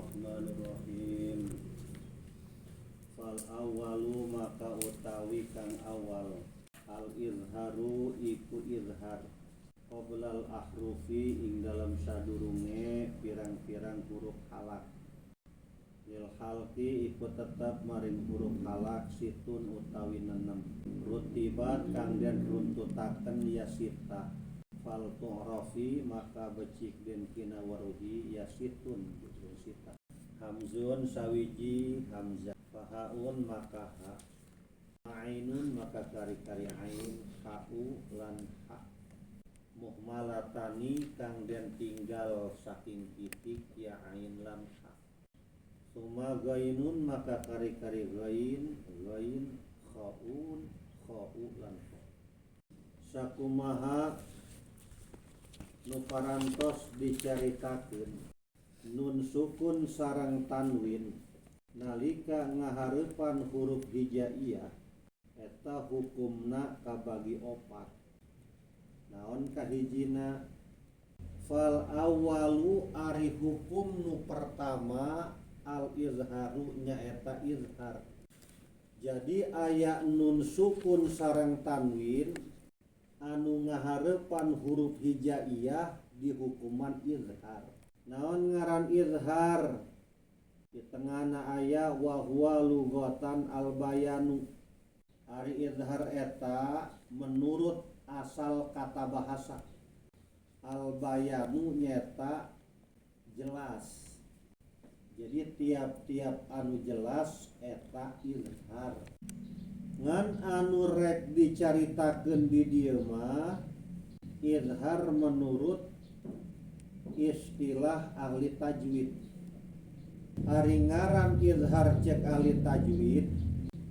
Bismillahirrahmanirrahim. Fal awalu maka utawi kang awal al izharu iku izhar qoblal ahrufi ing dalam sadurunge pirang-pirang huruf halak. Lil halqi iku tetap maring huruf halak situn utawi nenem rutibat kang den runtutaken ya sita. Fal tu'rafi maka becik den kina waruhi ya situn sita. Hamzun sawiji hamzah, fahaun maka ha, ainun maka kari-kari ain, ha'u lan ha. Muhmalatani kang den tinggal saking titik ya ain lan ha. Suma gainun maka kari-kari gain, kha'un, kha'u lan ha. Sakumaha nuparantos dicaritakeun nun sukun sareng tanwin nalika ngahareupan huruf hijaiyah eta hukumna kabagi opat. Naon kahijina? Fal awalu ari hukum nu pertama al izharu nyaeta izhar. Jadi aya nun sukun sareng tanwin anu ngahareupan huruf hijaiyah di hukuman izhar. Naon ngaran izhar? Di tengahna aya wa huwa lughatan al bayanu. Ari izhar eta menurut asal kata bahasa. Al bayanu nyata jelas. Jadi tiap-tiap anu jelas eta izhar. Ngan anu rek dicaritakeun di dieu mah izhar menurut istilah ahli tajwid. Ari ngaran izhar cek ahli tajwid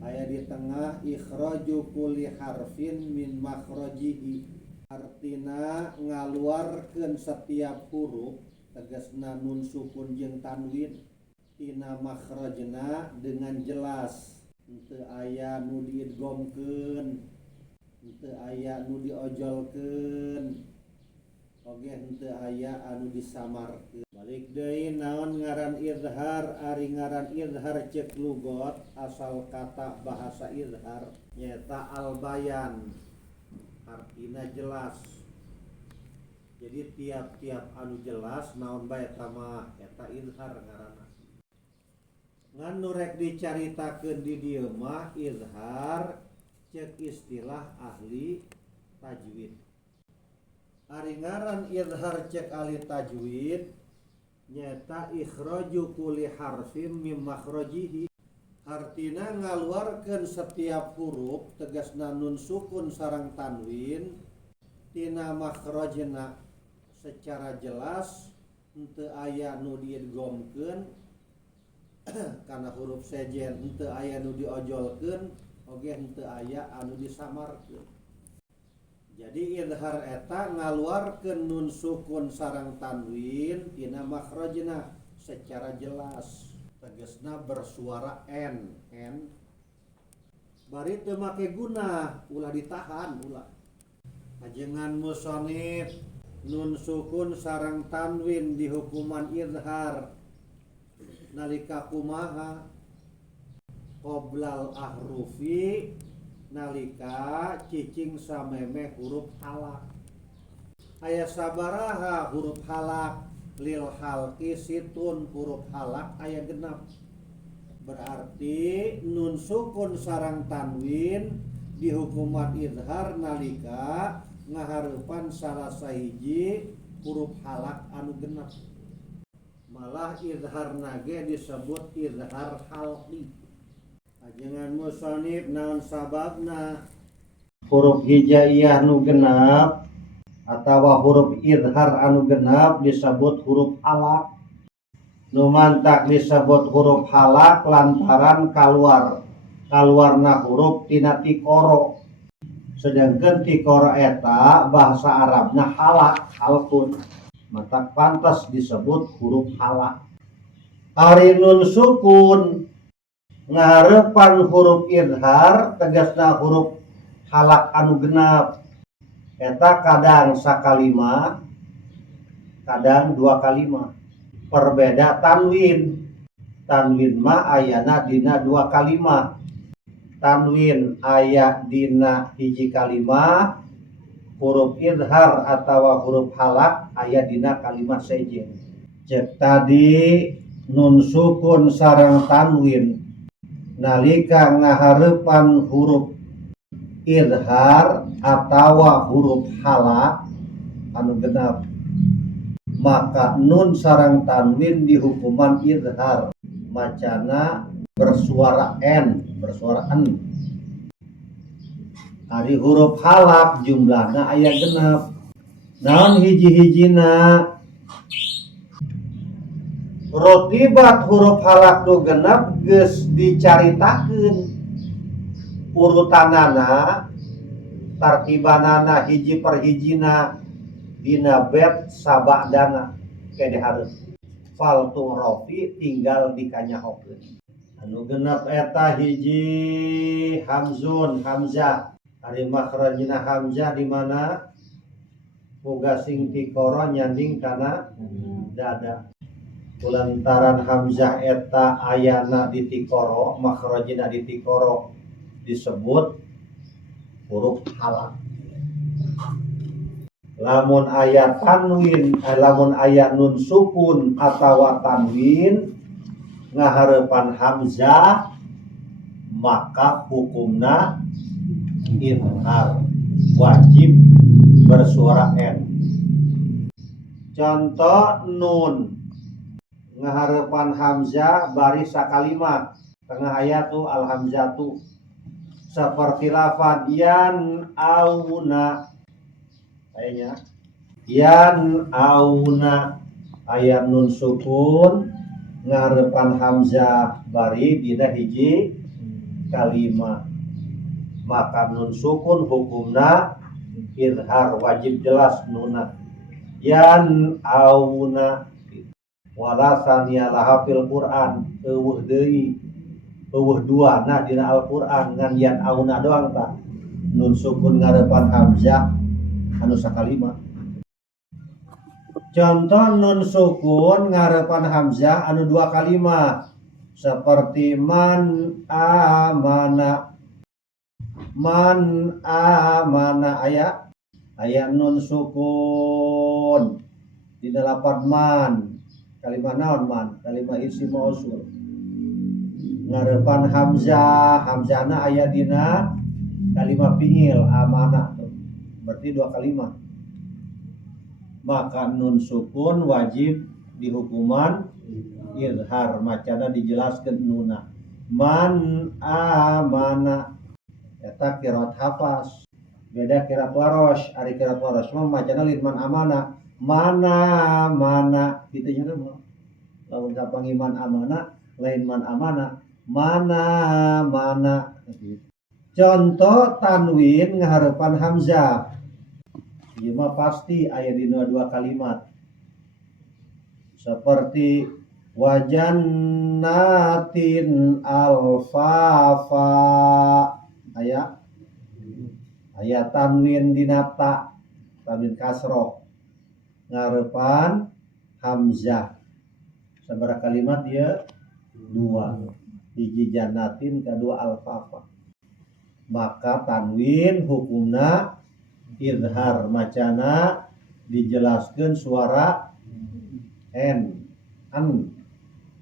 aya di tengah ikhraju kulli harfin min makhrajihi. Artina ngaluarkeun setiap huruf tegasna nun sukun jeung tanwin tina makhrajna dengan jelas. Henteu aya nu diidghamkeun, henteu aya nu diojolkeun, oge henteu aya anu disamarkeun. Balik deui naon ngaran izhar? Ari ngaran izhar cek lugot asal kata bahasa izhar nyaeta al-bayan. Artina jelas. Jadi tiap-tiap anu jelas naon bae eta mah eta izhar ngaranna. Ngan nu rek dicaritakeun di dieu mah izhar cek istilah ahli tajwid. Ari ngaran izhar cek ahli tajwid nyata ikhraju kulli harfin min makhrajihi. Artina ngaluarkeun setiap huruf tegasna nun sukun sareng tanwin tina makhrajna secara jelas, henteu aya nu diidghamkeun karena huruf sejen, henteu aya nu diojolkeun, oge henteu aya anu disamarkeun. Jadi izhar eta ngaluarkeun nun sukun sareng tanwin tina makhrajna secara jelas, tegasna bersuara n. Bari teu make guna, ulah ditahan ulah. Ajengan musonif nun sukun sareng tanwin di hukuman izhar nalika kumaha? Qoblal ahrufi nalika cicing samemeh huruf halak. Aya sabaraha huruf halak? Lil halqi situn huruf halak aya genep. Berarti nun sukun sareng tanwin di hukuman izhar nalika ngahareupan salah sahiji huruf halak anu genep. Malah izhar nage disebut izhar halqi. Ajengan musonif naon sababna huruf hijaiyah nu genep atawa huruf izhar anu genep disebut huruf halak. Nu mantak disebut huruf halak lantaran kaluarna huruf tina tikoro. Sedangkan tikoro eta bahasa Arabna halak, halqun. Maka pantas disebut huruf halak. Ari nun sukun ngahareupan huruf izhar tegasna huruf halak anu genep. Eta kadang sakalima, kadang dua kalima. perbeda tanwin. Tanwin mah ayana dina 2 kalimat. Tanwin aya dina hiji kalimat, huruf idhar atau huruf halak aya dina kalimat sejen. Cek tadi nun sukun sareng tanwin nalika ngahareupan huruf idhar atau huruf halak anu genep, maka nun sareng tanwin dihukuman idhar, macana bersuara n, bersuara n. Ari huruf halak jumlahna aya genep. Naon hiji-hijina? Rotibat huruf halak nu genep geus dicaritakeun urutanana, tartibanana hiji per hijina dina bet sabadana kede hareup. Fal tu'rofi tinggal dikanyahokeun. Anu genep eta hiji hamzun, hamzah. Ari makhrajna hamzah di mana boga sing tikoro nyanding kana dada. Kulantaran hamzah eta ayana di tikoro, makhrajna di tikoro disebut huruf halak. Lamun aya tanwin, lamun aya nun sukun atawa tanwin ngahareupan hamzah, maka hukumna idhar, wajib bersuara n. Contoh nun ngahareupan hamzah bari sakalimat, tengah ayat tu alhamzatu, seperti lafaz yan auna, kayaknya yan auna ayat nun sukun ngahareupan hamzah bari dina hiji kalimat, maka nun sukun hukumna idhar, wajib jelas nuna yan auna. Wala sania laha fil Quran, eueuh deui, eueuh duana dina Al-Qur'an ngan yan auna doang tah nun sukun ngahareupan hamzah anu sakalimat. Contoh nun sukun ngahareupan hamzah anu 2 kalimat, seperti man amana. Man amana aya nun sukun di lafaz man. Kalimat naon man? Kalimat isim mausul. Ngahareupan hamzah, hamzahna aya dina kalimat fi'il amana tuh. Berarti 2 kalimat. Maka nun sukun wajib dihukuman idhar, macana dijelaskeun nuna. Man amana eta qiraat Hafs, beda qiraat Warosh. Ari qiraat Warosh mah macana lin man amana, mana kitu nya mah. Lamun kapangiman amana lain man amana, mana. Contoh tanwin ngahareupan hamzah, ieu mah pasti aya dina 2 kalimat, seperti wajannatin alfafa aya tanwin dina ta, tanwin kasroh ngahareupan hamzah. Sabaraha kalimat ieu 2, hiji jannatin, kadua alfafa. Maka tanwin hukumna idhar, macana dijelaskeun suara n, an.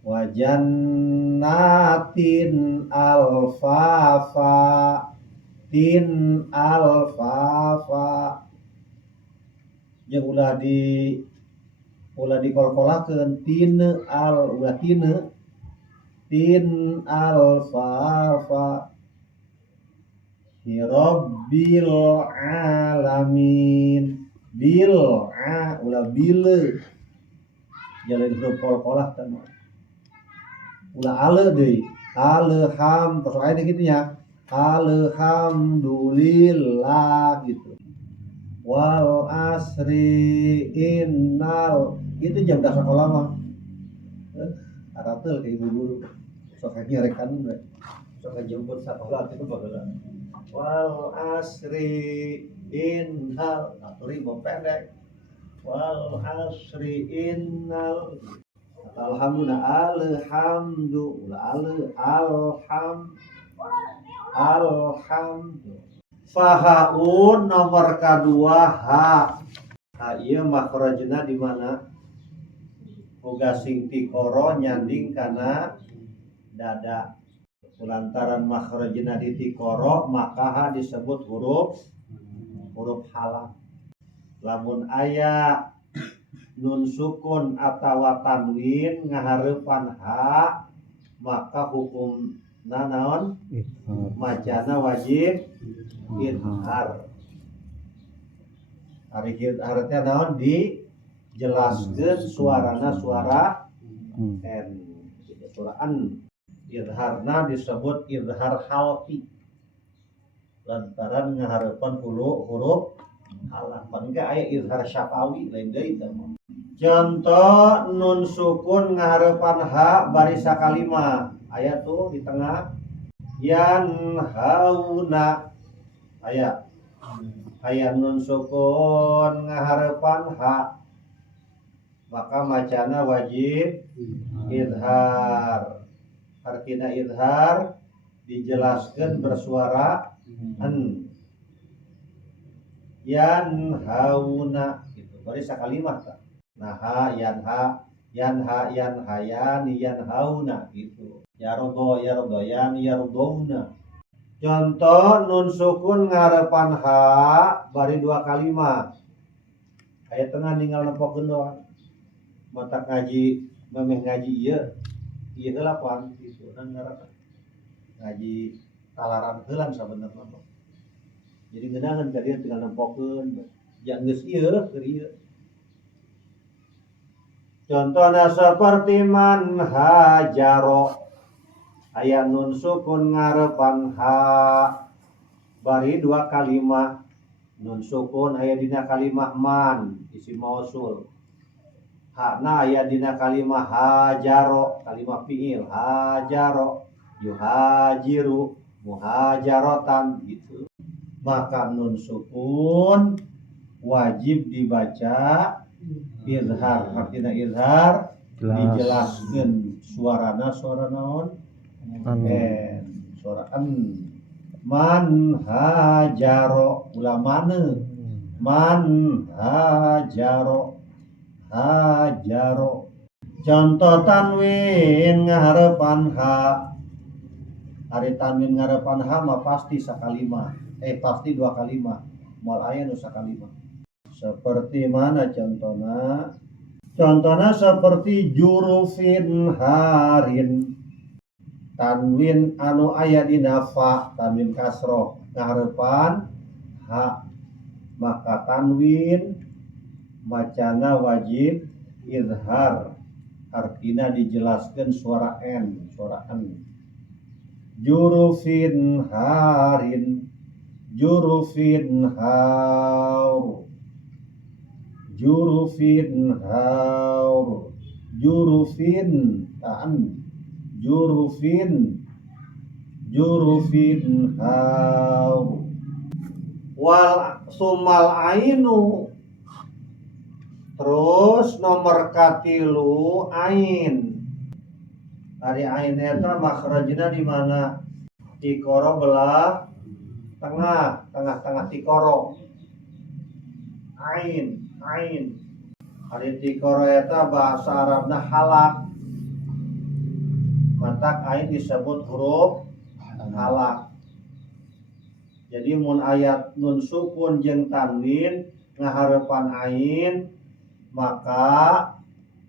Wajannatin alfafa, tin alfafa. Jeung ulah dikolkolakeun tin alfafa hirabbil alamin. Ulah bil jalan huruf kolkolah teh ulah ale deui, alham persoalan kitu nya, alhamdulillah gitu. Wal asri innal itu jam dah sekolah mah aratul ke ibu guru sok nyerekan we sok jemput sekolah itu bageula. Wal asri innal aturi mau pendek, wal asri innal alhamdulillah alhamdu alhamdu fahaun nomor kedua ha ieu makhrajna di mana boga sing tikoro nyanding kana dada lantaran makhrajna di tikoro maka ha disebut huruf halak. Lamun aya nun sukun atawa tanwin ngahareupan ha maka hukum naon macana wajib izhar. Ari izhar teh naon dijelaskeun suarana suara n surah an. Izharna disebut izhar halqi lantaran ngahareupan huruf halak. Pangge aya izhar syafawi lain deui teh. Contoh nun sukun ngahareupan ha bari sakalima aya tuh di tengah yanhauna aya nun sukun ngahareupan ha maka macana wajib izhar. Artina izhar dijelaskan bersuara an. Yanhauna gitu bari sakalimat ta. Nah yanha yanhayani yanhauna gitu. Yardo yardona. Contoh nun sukun ngarepan ha bari dua kalimat. Aya tengah ninggal nempokeun doang. Mata ngaji memeh ngaji ieu heula pan gitu dan ngaji talaran heulan sabenerna. Jadi ngeunangan ka dieu tinggal nempokeun jang geus ieu keur ieu. Contohna seperti man hajaro aya nun sukun ngarepan ha bari dua kalimat. Nun sukun aya dina kalimah man isim mausul. Hakna aya dina kalimah hajaro kalimah fiil hajaro yuhajiru muhajaratan gitu. Maka nun sukun wajib dibaca izhar. Artinya izhar dijelaskeun suarana suara naon suara an. Man hajaro ulamane man hajaro contoh tanwin ngaharepan ha. Ari tanwin ngaharepan ha mah pasti sakalima pasti dua kalimat moal aya nu sakalima. Seperti mana contohna? Contohna seperti jurufin harin. Tanwin anu aya dina fa tanwin kasroh ngaharepan ha maka tanwin macana wajib izhar. Artina dijelaskan suara n suara an. Jurufin harin jurufin haur jurufin haur jurufin ta'an jurufin haur wal sumal ainu. Terus nomor katilu ain. Dari ain eta makhrajna di mana? Tikoro belah tengah tikoro. Ain. Ari tikoro eta bahasa Arabna halak. Matak ain disebut huruf halak. Jadi mun ayat nun sukun jeung tanwin ngaharepan ain maka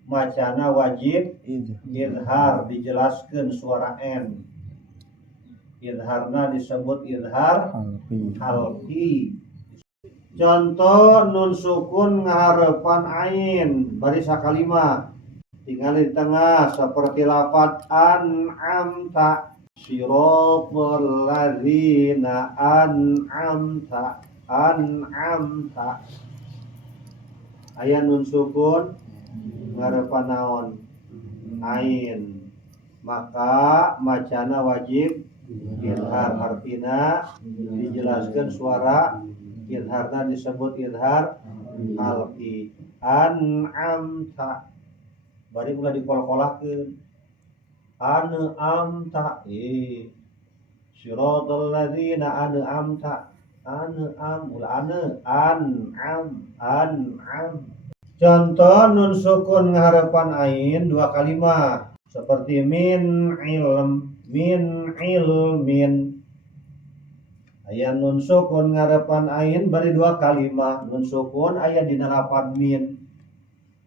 macana wajib izhar dijelaskan suara n. Izharna disebut izhar halqi. Contoh nun sukun ngaharepan ain bari sakalima tinggal di tengah seperti lafaz an'amta siratal ladzina an'amta aya nun sukun ngarepan naon ain maka macana wajib izhar. Artina dijelaskan suara izharna disebut izhar halqi an'amta bari ulah dikol-kolakeun an'amta siratal ladzina an'amta ulah an'am. Contoh nun sukun ngaharapan ain dua kalimat seperti min ilmin. Aya nun sukun ngaharapan ain bari dua kalimat. Nun sukun aya dina lafaz min.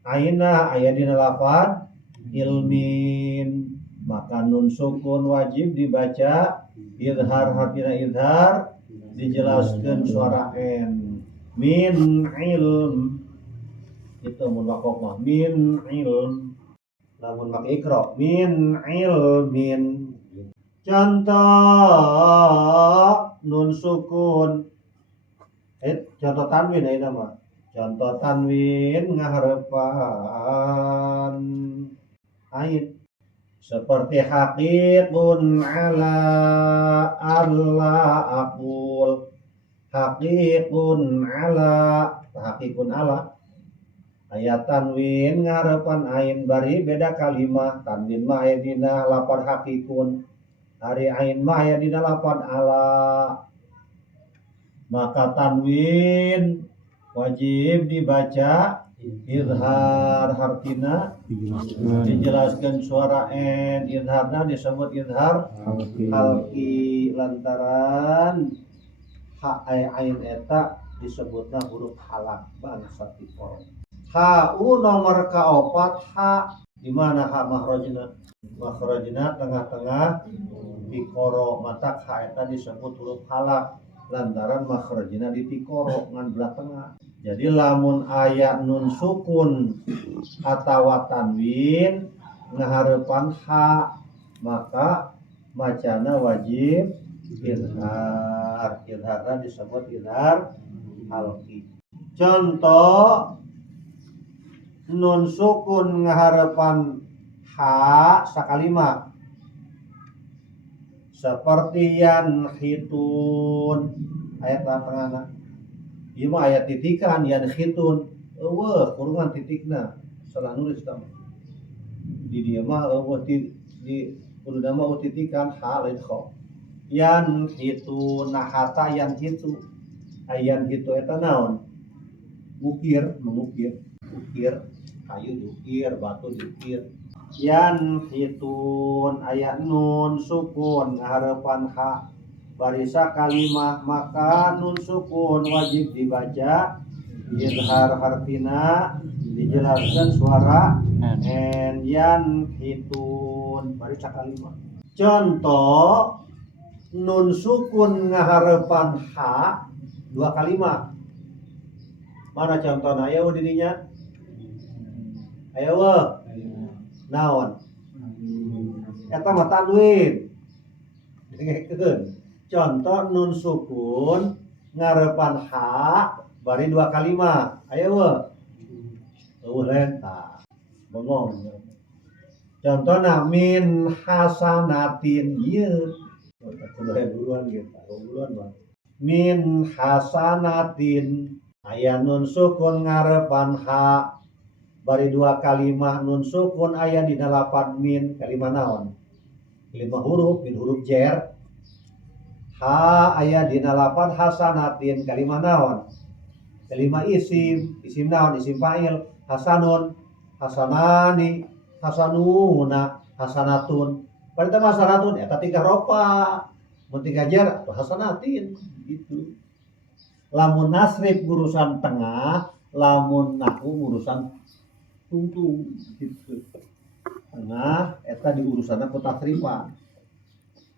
Aina aya dina lafaz ilmin. Maka nun sukun wajib dibaca idhar harfina idhar dijelaskan suara n. Min ilm itu mun wakaf mah min ilm. Lamun mak ikra min ilmin. Contoh nun sukun contoh tanwin ayeuna mah. Contoh tanwin ngaharapan ain seperti haqiqun ala alla aqul. Haqiqun ala ayat tanwin ngaharapan ain bari beda kalimah. Tanwin mah aya dina lafaz haqiqun, ari ain mah aya dina lafaz ala. Maka tanwin wajib dibaca idhar harfina dijelaskan suara n. Idharna disebut idhar halqi lantaran ain eta disebutna huruf halak bangsa tikor. Nomor kaopat di mana makhrajna tengah-tengah tikoro. Mata eta disebut huruf halak lantaran makhrajna di tikoro ngan belah tengah. Jadi lamun aya nun sukun atawa tanwin ngaharapan maka macana wajib idhar. Idharna disebut idhar halqi. Contoh nun sukun ngaharapan sakalimat seperti yanhitun ayat tengahna. Ieu mah aya titikan yanhitun eueuh kurungan titikna salah nulis tah. Di dieu mah eueuh di kuruna mah titikan lain kha. Yanhitun nahata yanhitu. Ayan hitu eta naon? Mengukir kayu diukir, batu diukir. Yanhitun aya nun sukun ngaharapan barisa kalimah maka nun sukun wajib dibaca idhar harfina dijelaskan suara n. Yanhitun barisa kalimah. Contoh nun sukun ngaharapan dua kalimat. Mana contohna aya di dinya? Aya naon? Eta mah tanwin. Dengekeun. Contoh nun sukun ngarepan bari dua kalimat. Aya lain tah. Bongong. Contohna min hasanatin ieu. Buruan gitu. Min hasanatin aya nun sukun ngarepan bari dua kalimah. Nun sukun aya dina lafaz min. Kalimah naon? Kalimah huruf, min huruf jar. Aya dina lafaz hasanatin. Kalimah naon? Kalimah isim naon? Isim fa'il. Hasanun, hasanani, hasanuna, hasanatun. Pada hasanatun eta tiga ropa. Mun tiga jar atau hasanatin gitu. Lamun nasrif urusan tengah, lamun nahu urusan tungtung gitu. Tengah eta di urusanna ku tasrifan.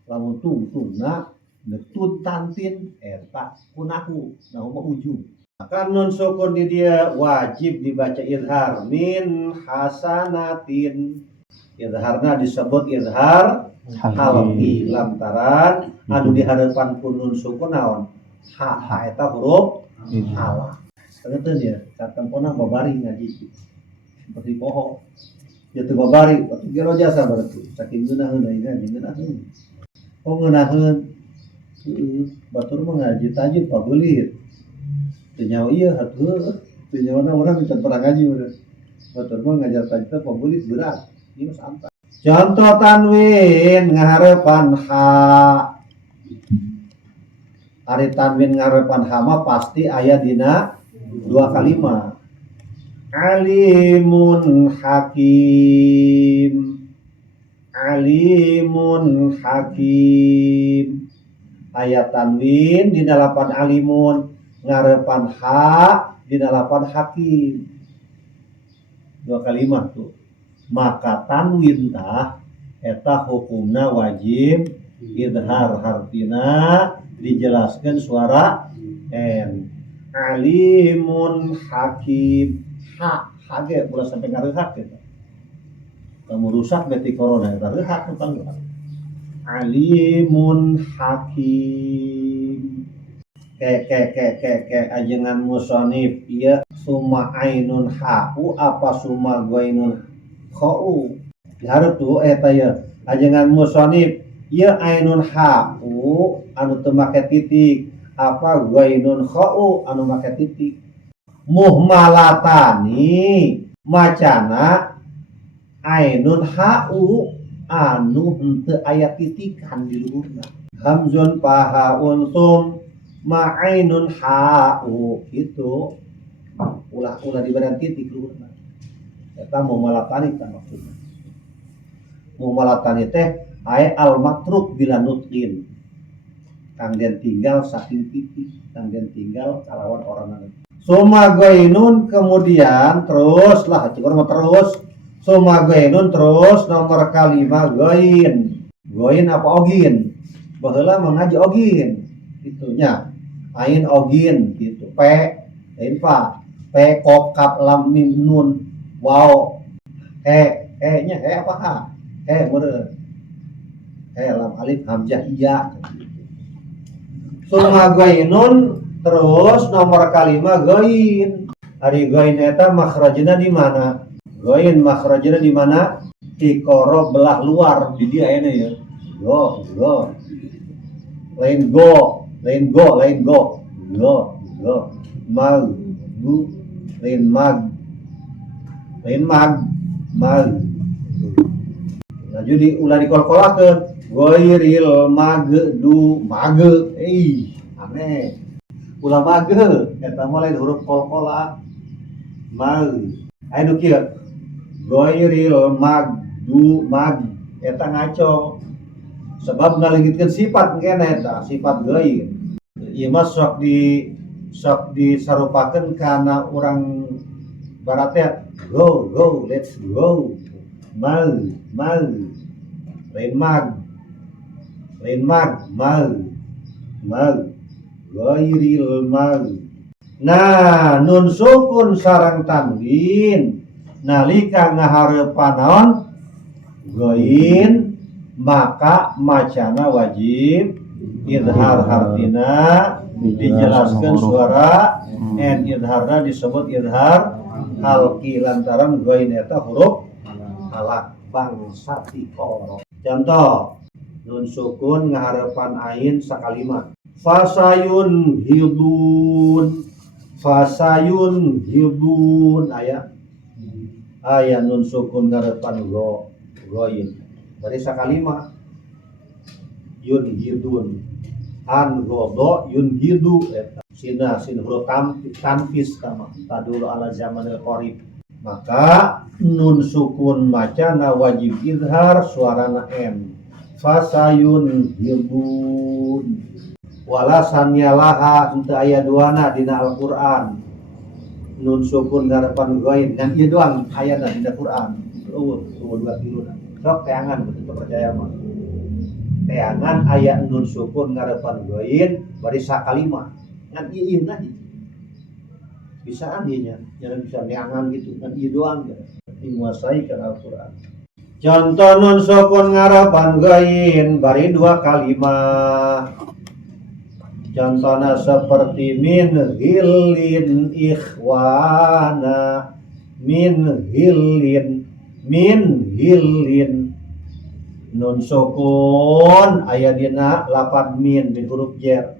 Lamun tungtungna netun tantin eta ku nahu mah ujung. Maka nun sukun di dia wajib dibaca idhar min hasanatin. Idharna disebut idhar halqi lantaran anu di harapan pun nun sukun naon? Eta huruf halak. Tentu ya, katemponan babari ngaji seperti pohon. Ya teu babari, atuh ge jasa berarti. Saking ngeunaheun aing ngaji ngeunaheun. Ngeunaheun. Batur mah ngaji tajwid pabeulit. Teu nyaho ieu hatuh, teu nyaona urang can pernah ngaji urang. Betul mah ngajar tajwid pembulit berat. Ini mas anta. Contoh tanwin ngaharepan ha. Ari tanwin ngaharepan ha mah pasti aya dina dua kalimat. Alimun hakim. Alimun hakim. Aya tanwin dina lapan alimun, ngarepan ha dina lapan hakim. Dua kalimat tuh. Maka tanwin tah eta hukumna wajib idhar, hartina dijelaskan suara n. Alimun hakim. Ge ulah sampai ngareuhat gitu. Kamu rusak berarti corona eta reuhat nu panggilan. Alimun hakim. Ke ajengan musonif ieu summa ainun ha'u apa summa ghainun kha'u. Dihareup tuh eta ieu ajengan musonif ieu ainun ha'u anu teu make titik apa ghainun kha'u anu make titik. Muhmalatani macana ainun ha'u anu henteu aya titikan di luhurna. Hamzun pahaun sum ma'ainun ha'u itu ulah diberikan titik luhurna. Eta muhmalatani tah maksudna. Muhmalatani teh ai al matruk bila nutqin. Kang den tinggal saking titik, kang den tinggal kalawan orang Suma ghainun kemudian terus lah mah terus suma ghainun terus nomor kalima ghain. Ghain apa ogin? Baheula mengaji ogin. Itunya. Ain ogin gitu. P lain fa. P kof kaf lam mim nun waw. Nya apa ha? Meureun. Lam alif hamzah iya. Suma ghainun terus nomor kalima ghain. Ari ghain eta makhrajna di mana? Ghain makhrajna di mana? Iqara belah luar di dia aya ya. Go. Lain go. Mag gu lain mag. Nah jadi ulah dikol-kolakeun. Ghairil magdu mage. Aneh. Ulah mage eta mah lain huruf qalqalah mag anu kieu ghairil magdu mag eta ngaco sebab ngaleungitkeun sifat keneh eta sifat ghair ieu mah sok disarupakeun kana urang barat teh go let's go mal lain mag ghairil mag. Nah, nun sukun sareng tanwin nalika ngahareupan naon ghain maka macana wajib idhar hartina dijelaskan suara n idharna disebut idhar halqi lantaran ghain eta huruf halak bangsa tiqara. Contoh nun sukun ngahareupan ain sakalimat fasayun hidun aya nun sukun ngarepan ghain bari sakalimat yun hidun an godo yun hidu eta sin huruf tanfis kama tadulu ala zamanil qarib maka nun sukun macana wajib izhar suarana m fasayun hidun walasannya laha henteu aya duana dina Al-Qur'an nun sukun ngarepan ghain ngan ieu doang ayatna dina Qur'an dua kiluna sok teangan betul percaya mah teangan aya nun sukun ngarepan ghain bari sakalimat ngan ieu nah bisaan ieu nya jangan bisa neangan gitu ngan ieu doang menguasai kan Al-Qur'an. Contoh nun sukun ngarepan ghain bari dua kalimat. Contohnya seperti min hilin ikhwana min hilin nun sukun aya dina lapad min huruf jar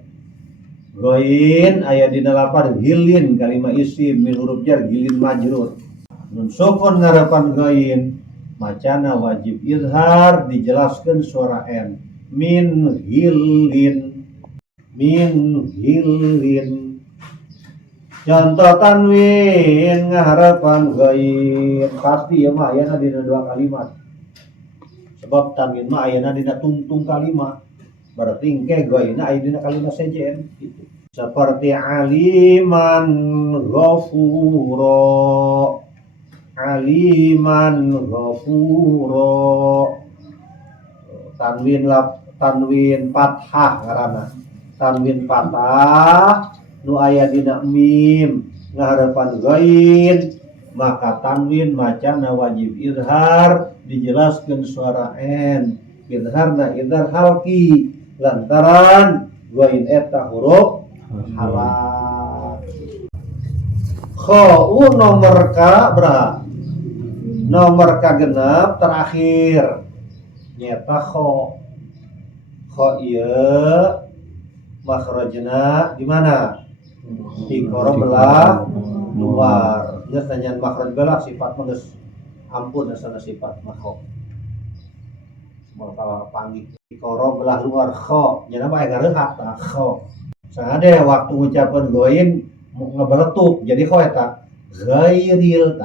ghain aya dina lapad hilin kalimat isim min huruf jar hilin majrur Nun sukun ngarepan gain macana wajib izhar dijelaskan suara n. Min hilin. Contoh tanwin ngarepan gain pasti ya mah ayana dina dua kalimat. Sebab tanwin mah ayana dina tungtung kalimat. Berarti engke gainna aya dina kalimat sejen gitu. Seperti aliman ghafuro. Tanwin fathah ngaranna. Tanwin fathah nu aya dina mim ngaharepan gain, maka tanwin macana wajib izhar dijelaskan suara n. Izharna izhar halki lantaran gain eta huruf halak. Kha'u nomor ka berapa? Nomor ka genep terakhir nyata kha. Kha ieu makhrajna di mana? Di koro belah luar. Geus nanyaan makhraj belah sifat mah geus ampun asana sifat makho. Moal panggih di koro belah luar kha, nya mah aya ngarehat tah kha. Sangade waktu ngucapan goin ngebeletuk jadi kho eta ghairil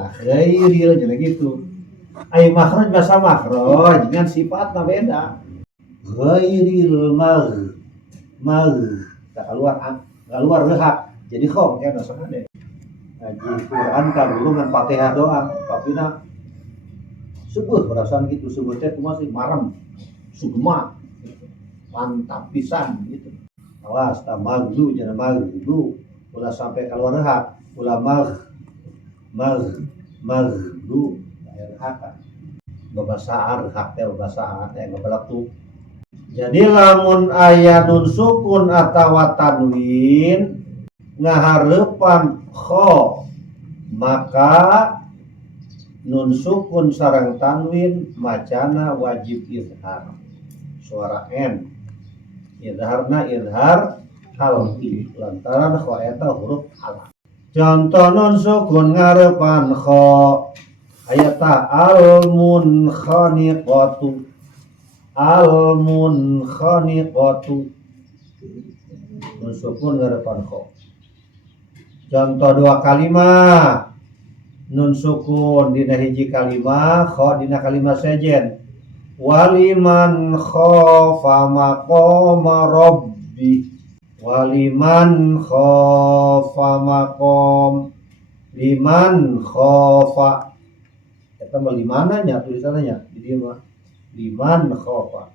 jadi gitu. Ai makhraj bahasa makhraj dengan sifatna beda. Ghairil mag tak keluar rehak jadi kho kan sangade. Ngaji Quran ka guru ngan Fatihah doa papina subuh perasaan gitu subuh teh kumaha sih marem sugema mantap pisan gitu. Awas ta magdu jangan magdu ulah sampai keluar rehak ulah magdu air hak babasaan hak teh babasaan teh ngabeletuk. Jadi lamun aya nun sukun atawa tanwin ngahareupan kha, maka nun sukun sareng tanwin macana wajib izhar suara n. Izharna izhar halqi lantaran kha eta huruf halak. Contoh nun sukun ngarepan kha ayata al-munkhaniqatu. Al-munkhaniqatu nun sukun ngarepan kha. Contoh dua kalimat nun sukun dina hiji kalimat kha dina kalimat sejen. Waliman khafa maqama rabbi. Waliman khafa maqam. Liman khafa eta mah limana nya tulisannya di dieu mah liman khafa.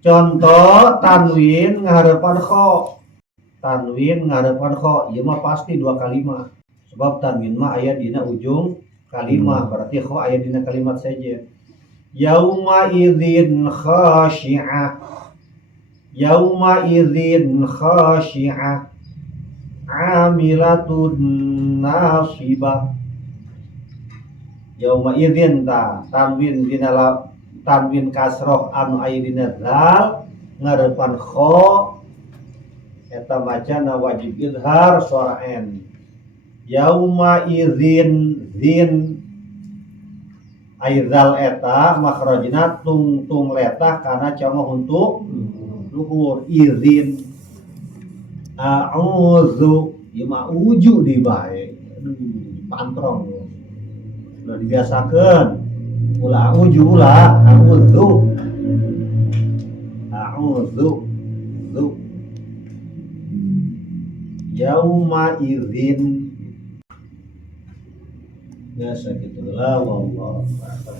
Contoh tanwin ngahareupan kha. Tanwin ngahareupan kha ieu mah pasti dua kalimat. Sebab tanwin mah aya dina ujung kalimat, berarti kha aya dina kalimat saja. Yauma idzin khashi'ah. Yauma idzin khashi'ah. Amilatun nasibah. Yauma idzin ta tanwin dina tanwin kasroh anu aya dina dzal ngarepan kha eta macana wajib izhar suara n. Yauma idzin zin aizal eta makhrajna tung letah kana congoh untuk luhur izin. A'udzu ieu mah uju di bae. Pantrong udah dibiasakeun ulah uju ulah a'udzu yauma idzin biasa gitu lah wallahu a'lam.